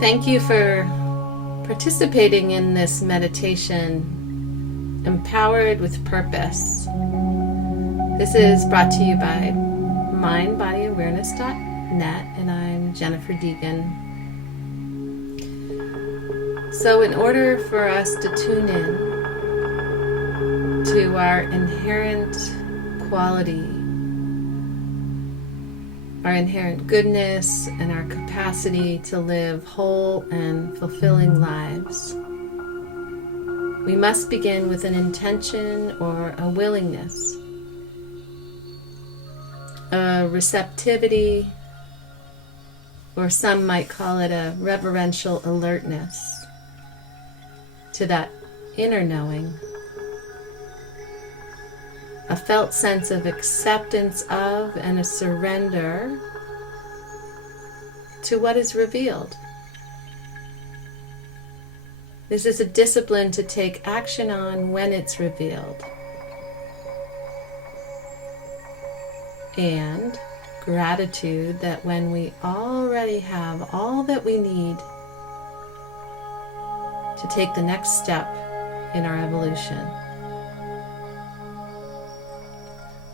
Thank you for participating in this meditation, Empowered with Purpose. This is brought to you by mindbodyawareness.net, and I'm Jennifer Deegan. So in order for us to tune in to our inherent quality, our inherent goodness, and our capacity to live whole and fulfilling lives, we must begin with an intention or a willingness, a receptivity, or some might call it a reverential alertness to that inner knowing, a felt sense of acceptance of and a surrender to what is revealed. This is a discipline to take action on when it's revealed, and gratitude that when we already have all that we need to take the next step in our evolution,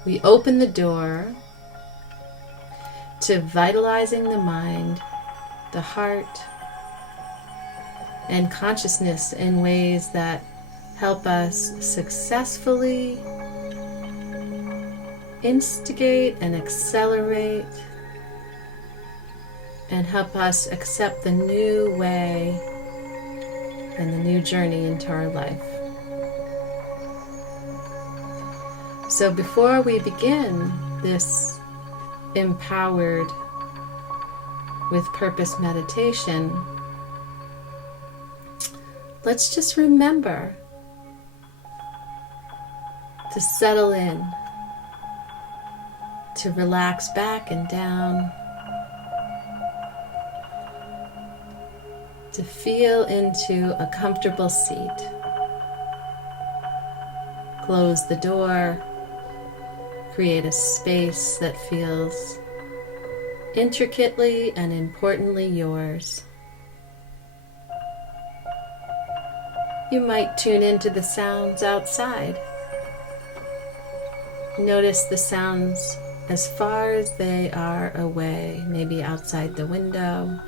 we open the door to vitalizing the mind, the heart, and consciousness in ways that help us successfully instigate and accelerate and help us accept the new way and the new journey into our life. So before we begin this empowered with purpose meditation, let's just remember to settle in, to relax back and down, to feel into a comfortable seat. Close the door. Create a space that feels intricately and importantly yours. You might tune into the sounds outside. Notice the sounds as far as they are away, maybe outside the window,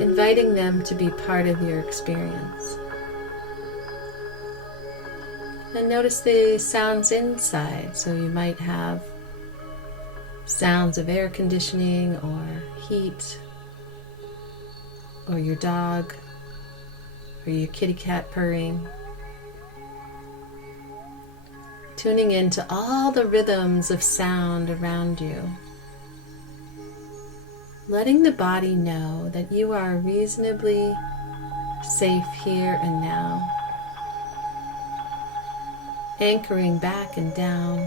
inviting them to be part of your experience. And notice the sounds inside. So you might have sounds of air conditioning or heat, or your dog, or your kitty cat purring. Tuning into all the rhythms of sound around you. Letting the body know that you are reasonably safe here and now. Anchoring back and down,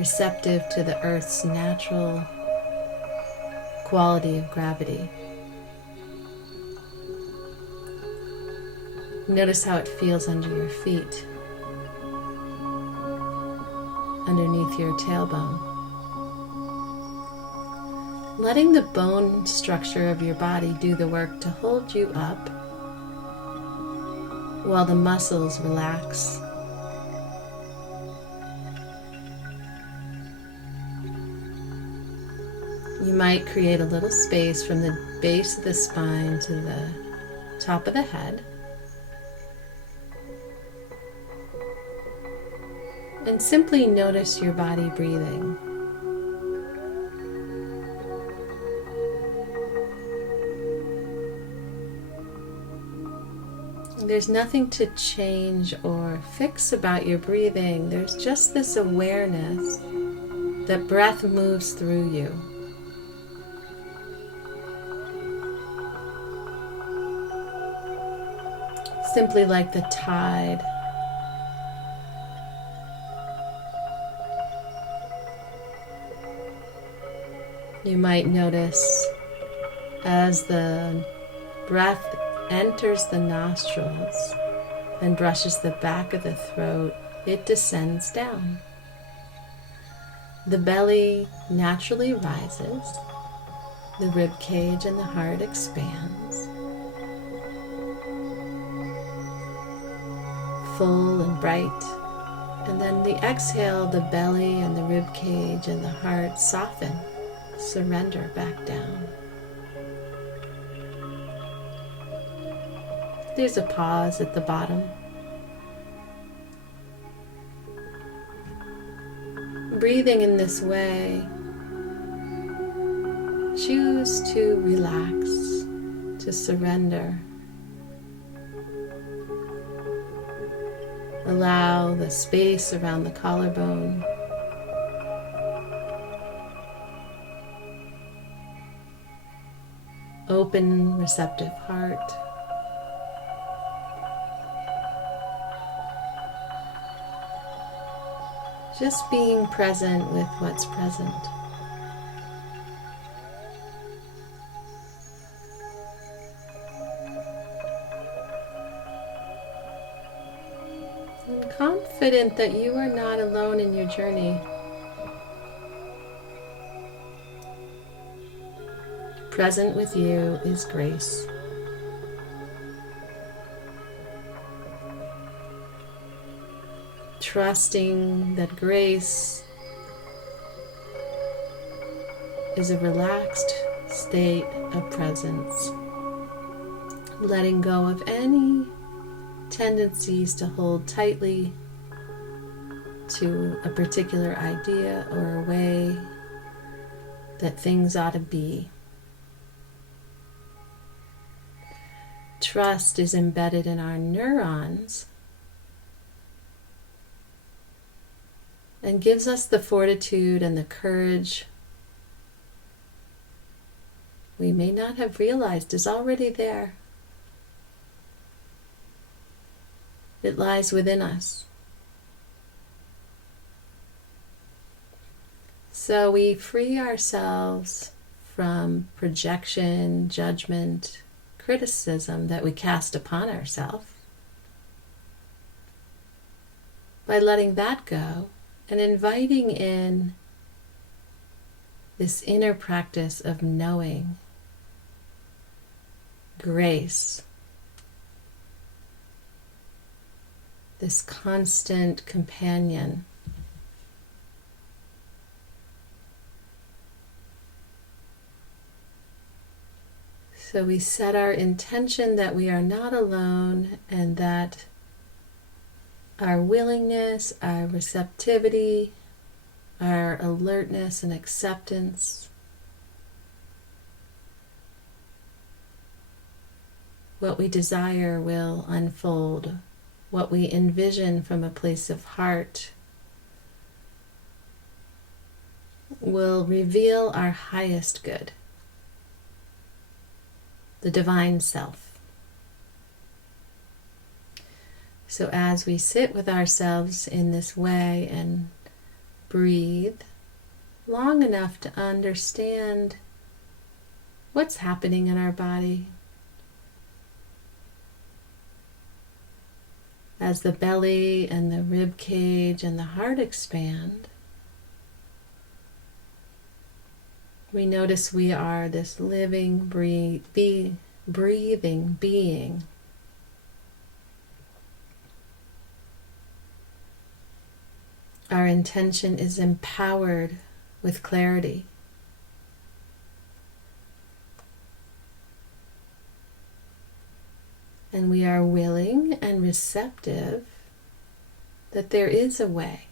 receptive to the earth's natural quality of gravity. Notice how it feels under your feet, underneath your tailbone. Letting the bone structure of your body do the work to hold you up while the muscles relax. You might create a little space from the base of the spine to the top of the head. And simply notice your body breathing. There's nothing to change or fix about your breathing. There's just this awareness that breath moves through you. Simply like the tide. You might notice as the breath enters the nostrils and brushes the back of the throat, it descends down. The belly naturally rises, The rib cage and the heart expands, full and bright. And then the exhale, the belly and the rib cage and the heart soften, surrender back down. There's a pause at the bottom. Breathing in this way, choose to relax, to surrender. Allow the space around the collarbone. Open, receptive heart. Just being present with what's present. And confident that you are not alone in your journey. Present with you is grace. Trusting that grace is a relaxed state of presence, letting go of any tendencies to hold tightly to a particular idea or a way that things ought to be. Trust is embedded in our neurons and gives us the fortitude and the courage we may not have realized is already there. It lies within us. So we free ourselves from projection, judgment, criticism that we cast upon ourselves by letting that go and inviting in this inner practice of knowing, grace, this constant companion. So we set our intention that we are not alone and that our willingness, our receptivity, our alertness and acceptance, what we desire will unfold. What we envision from a place of heart will reveal our highest good, the divine self. So as we sit with ourselves in this way and breathe long enough to understand what's happening in our body, as the belly and the rib cage and the heart expand, we notice we are this living, breathing being. Our intention is empowered with clarity. And we are willing and receptive that there is a way.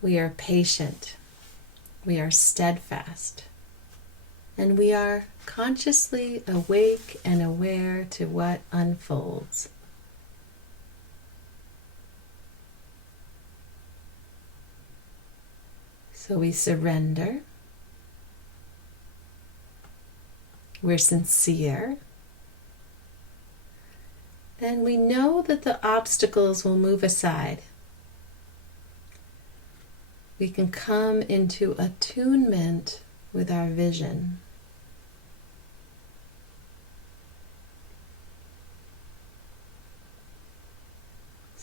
We are patient. We are steadfast. And we are consciously awake and aware to what unfolds. So we surrender. We're sincere. And we know that the obstacles will move aside. We can come into attunement with our vision.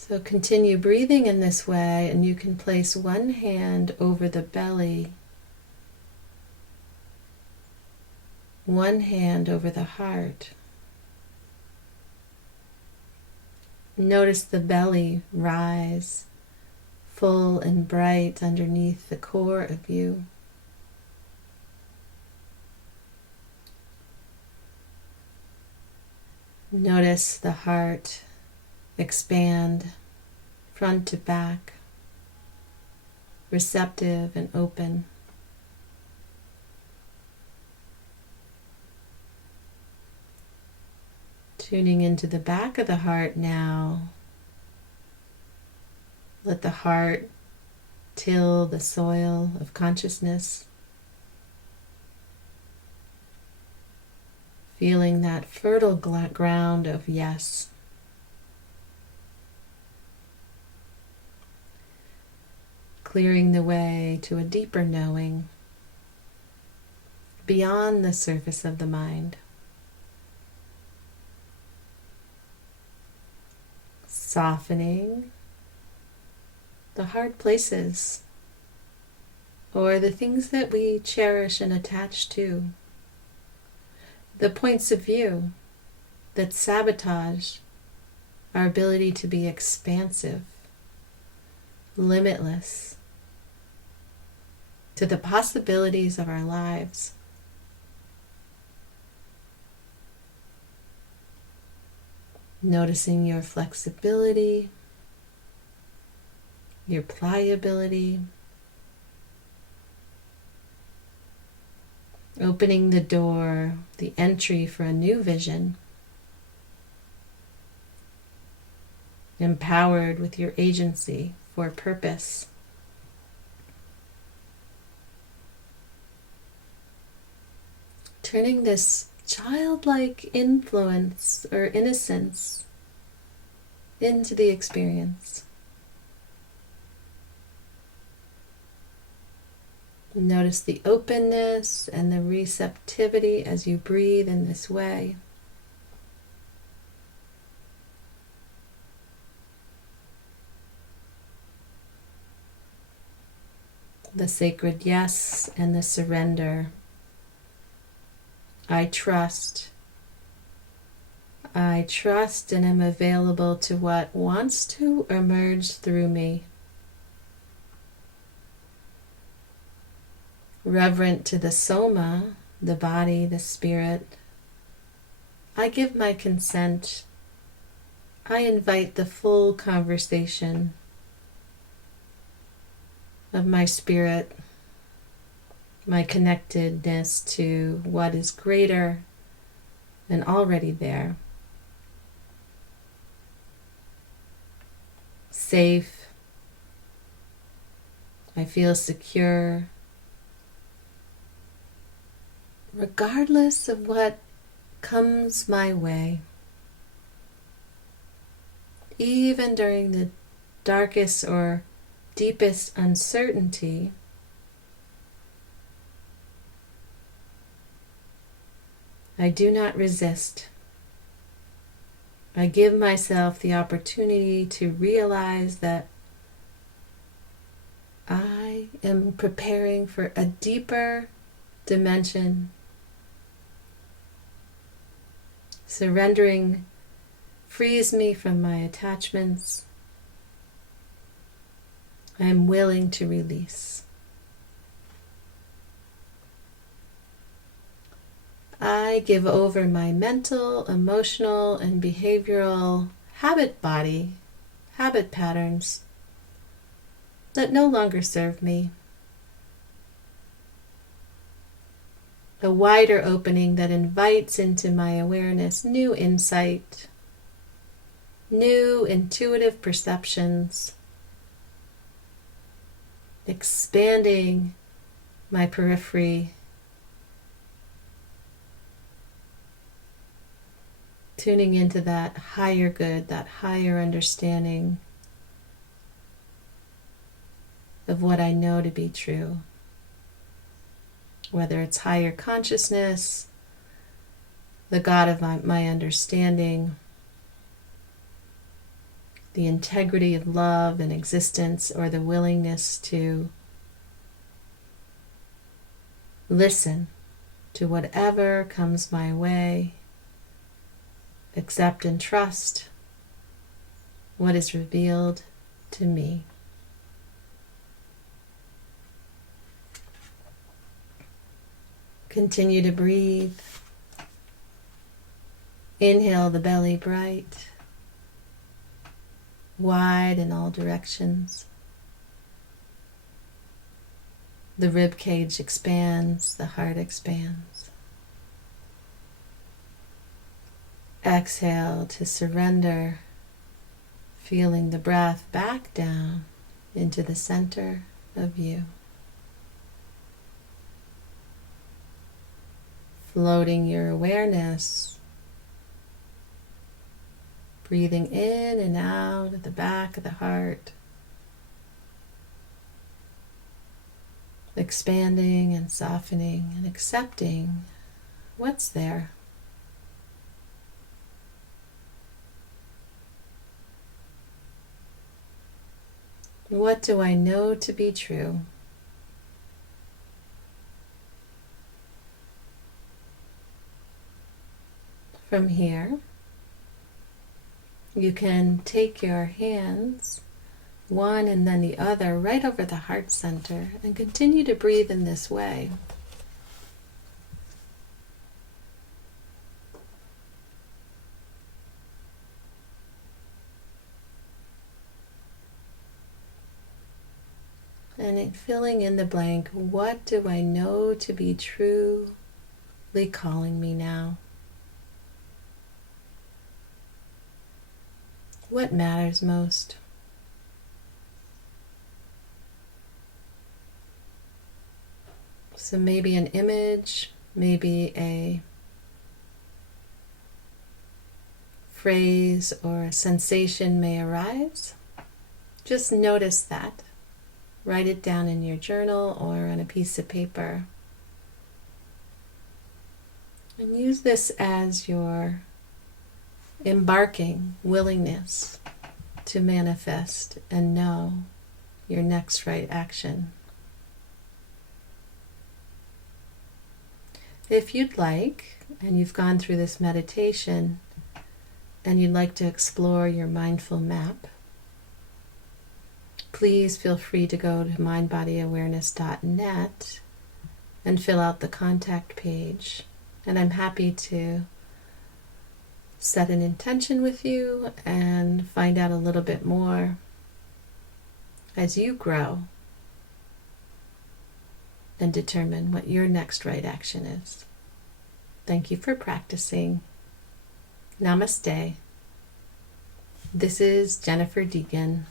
So continue breathing in this way, and you can place one hand over the belly, one hand over the heart. Notice the belly rise, full and bright underneath the core of you. Notice the heart expand front to back, receptive and open. Tuning into the back of the heart now. Let the heart till the soil of consciousness. Feeling that fertile ground of yes. Clearing the way to a deeper knowing beyond the surface of the mind. Softening the hard places or the things that we cherish and attach to. The points of view that sabotage our ability to be expansive, limitless to the possibilities of our lives. Noticing your flexibility, your pliability, opening the door, the entry for a new vision, empowered with your agency for purpose. Turning this childlike influence or innocence into the experience. Notice the openness and the receptivity as you breathe in this way. The sacred yes and the surrender. I trust and am available to what wants to emerge through me. Reverent to the soma, the body, the spirit, I give my consent. I invite the full conversation of my spirit, my connectedness to what is greater and already there. Safe. I feel secure. Regardless of what comes my way, even during the darkest or deepest uncertainty, I do not resist. I give myself the opportunity to realize that I am preparing for a deeper dimension. Surrendering frees me from my attachments. I am willing to release. I give over my mental, emotional, and behavioral habit patterns that no longer serve me. A wider opening that invites into my awareness new insight, new intuitive perceptions, expanding my periphery, tuning into that higher good, that higher understanding of what I know to be true. Whether it's higher consciousness, the God of my understanding, the integrity of love and existence, or the willingness to listen to whatever comes my way, accept and trust what is revealed to me. Continue to breathe. Inhale the belly bright, wide in all directions. The rib cage expands, the heart expands. Exhale to surrender, feeling the breath back down into the center of you. Floating your awareness, breathing in and out at the back of the heart, expanding and softening and accepting what's there. What do I know to be true? From here, you can take your hands, one and then the other, right over the heart center, and continue to breathe in this way. And filling in the blank, what do I know to be truly calling me now? What matters most? So maybe an image, maybe a phrase or a sensation may arise. Just notice that. Write it down in your journal or on a piece of paper. And use this as your embarking willingness to manifest and know your next right action. If you'd like, and you've gone through this meditation, and you'd like to explore your mindful map, please feel free to go to mindbodyawareness.net and fill out the contact page. And I'm happy to set an intention with you and find out a little bit more as you grow and determine what your next right action is. Thank you for practicing. Namaste. This is Jennifer Deegan.